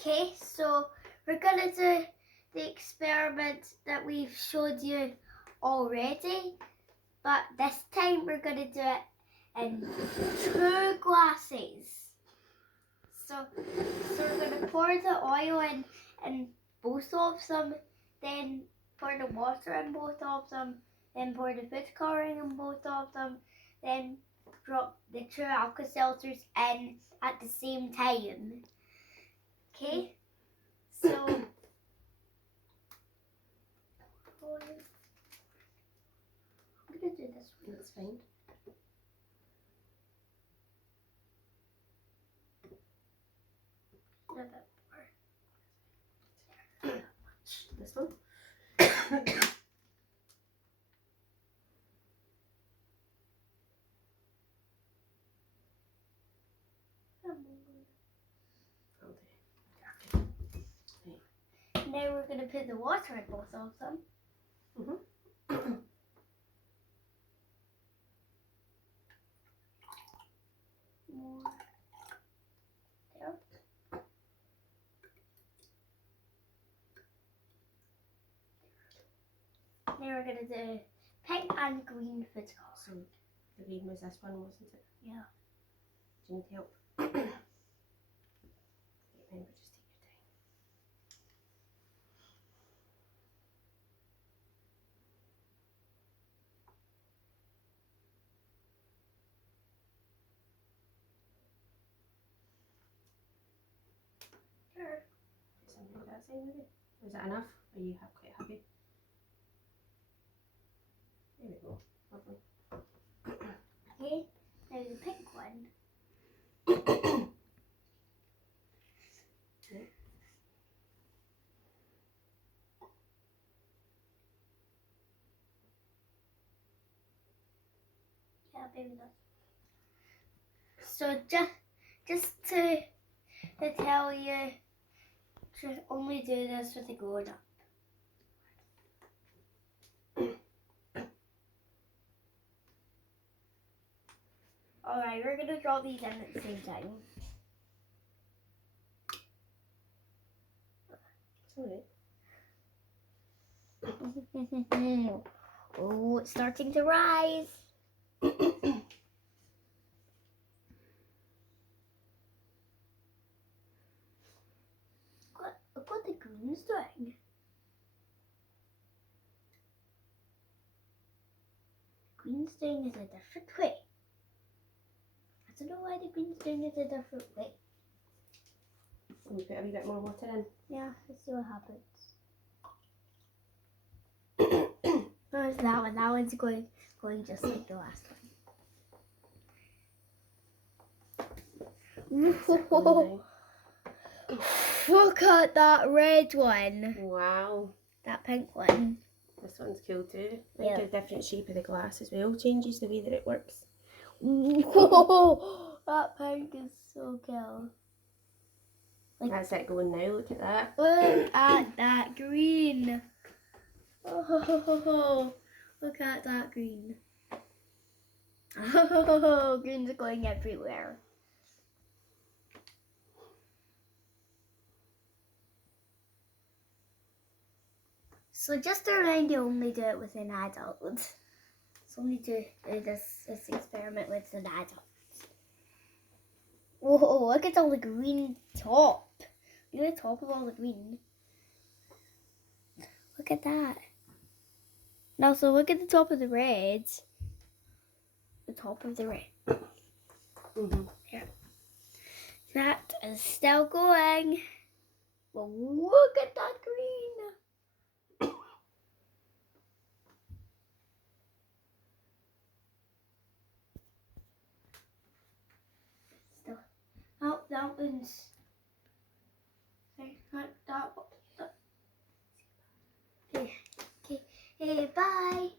Okay, so we're gonna do the experiment that we've showed you already, but this time we're gonna do it in 2 glasses. So we're gonna pour the oil in both of them, then pour the water in both of them, then pour the food colouring in both of them, then drop the 2 alka-seltzers in at the same time. Okay, so I'm gonna do this one. That's fine. A bit more. This one. Now we're gonna put the water in both of them. More. There. Now we're gonna do pink and green food colour. So the green was this one, wasn't it? Yeah. Do you need help? Remember, just take your time. There. Is something that side maybe? Is that enough? Are you quite happy? There we go. Lovely. Okay. Now the pink one. Yeah, baby that. So just to tell you to only do this with the grown up. Alright, we're gonna drop these in at the same time. Sorry. Oh, it's starting to rise. Look what the green's doing. Green's doing it a different way. I don't know why the green's doing it a different way. Can we put a wee bit more water in? Yeah, let's see what happens. There's that one. That one's going just like the last one. Whoa. Look at that red one. Wow. That pink one. This one's cool too. I Yeah. think the different shape of the glass as well changes the way that it works. Whoa, that pink is so cool. That's it going now, look at that. Look at that green. Oh, look at that green. Oh, greens are going everywhere. So just to remind you, only do it with an adult. So only do this experiment with an adult. Whoa, look at all the green top. Look at the top of all the green. Look at that. Now, so look at the top of the red. The top of the red. There. That is still going. Well, look at that green. Still. Oh, that one's. That. Okay. Okay. Hey, bye.